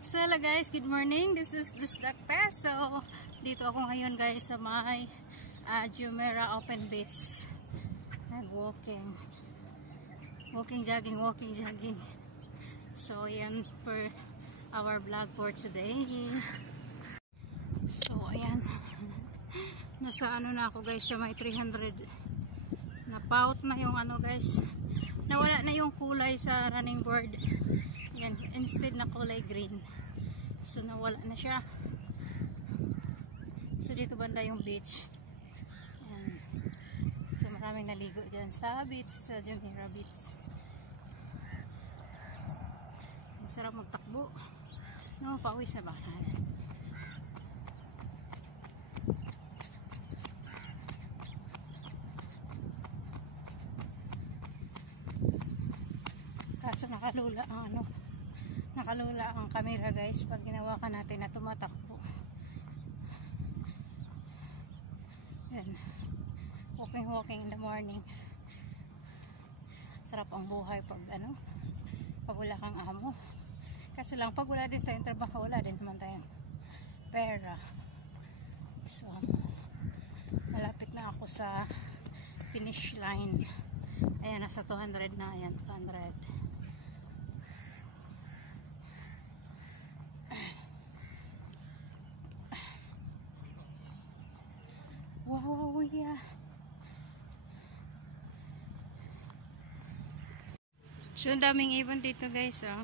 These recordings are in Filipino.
So hello guys, good morning. This is Busdak Tess. So dito ako ngayon guys sa may Jumeirah Open Beach. Nag-walking. Walking, jogging. So yan for our vlog for today. So ayan. Nasa ano na ako guys sa may 300. Napaut na yung ano guys. Nawala na yung kulay sa running board. Yan, instead na kulay green. So nawala na siya. So dito banda yung beach. Yan. So maraming naligo dyan sa beach, sa Jumeirah Beach. Ang sarap magtakbo. No, pawis na ba? Kaso nakalula ang ano, nakalula ang camera guys pag ginawa ka natin na tumatakbo. Yan. Walking in the morning. Sarap ang buhay pag ano, pag wala kang amo. Kasi lang pag wala din tayong trabaho, wala din naman tayong pera. So malapit na ako sa finish line. Ayan, nasa 200 na. Ayan, 200. Wow, yeah. So, ang daming ibon dito guys, oh.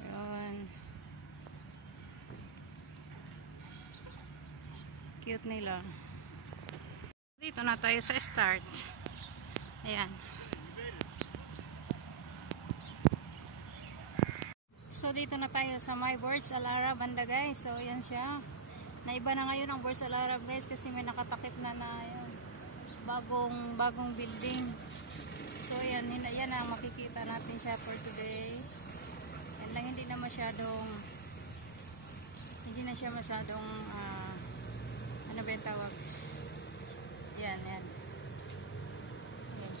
Ayan. Cute nila. Dito na tayo sa start. Ayan. So, dito na tayo sa my Burj Al Arab banda guys. So, ayan siya. Naiba na ngayon ang Burj Al Arab guys kasi may nakatakip na yun. Bagong building. So yan ang makikita natin siya for today. Yan lang, hindi na siya masyadong ano ba yung tawag? Yan yan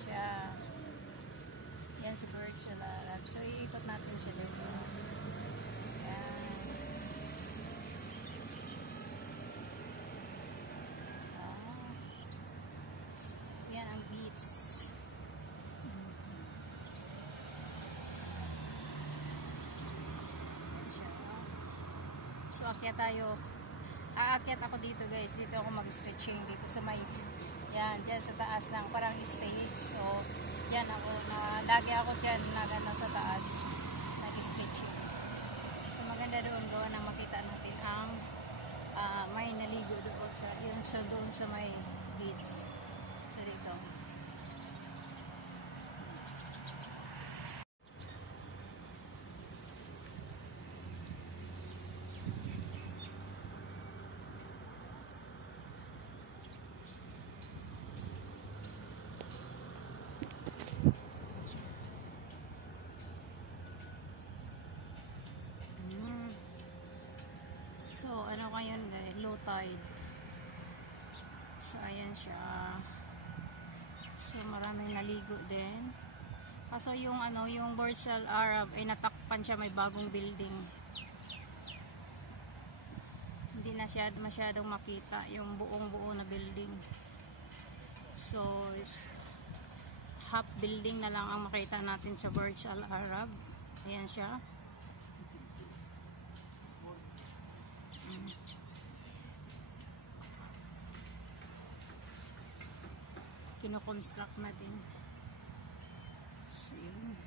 siya. Yan si Burj Al Arab. So iikot natin siya dito. Yan. Yan ang beach. So aakyat ako dito guys. Dito ako mag-stretching dito sa may, yan, dyan sa taas lang, parang stage. So dyan ako, lagi ako dyan na gano'n sa taas nag-stretching. So maganda doon, gawa nang makita natin ang may naligo doon sa, yun, so doon sa may beach. So dito so ano ngayon guys, low tide. So ayan siya. So maraming naligo din. Kaso yung ano, yung Burj Al Arab ay natakpan siya, may bagong building. Hindi na siya masyadong makita yung buong-buo na building. So half building na lang ang makita natin sa Burj Al Arab. Ayan siya. Kino-construct na din. So, yun.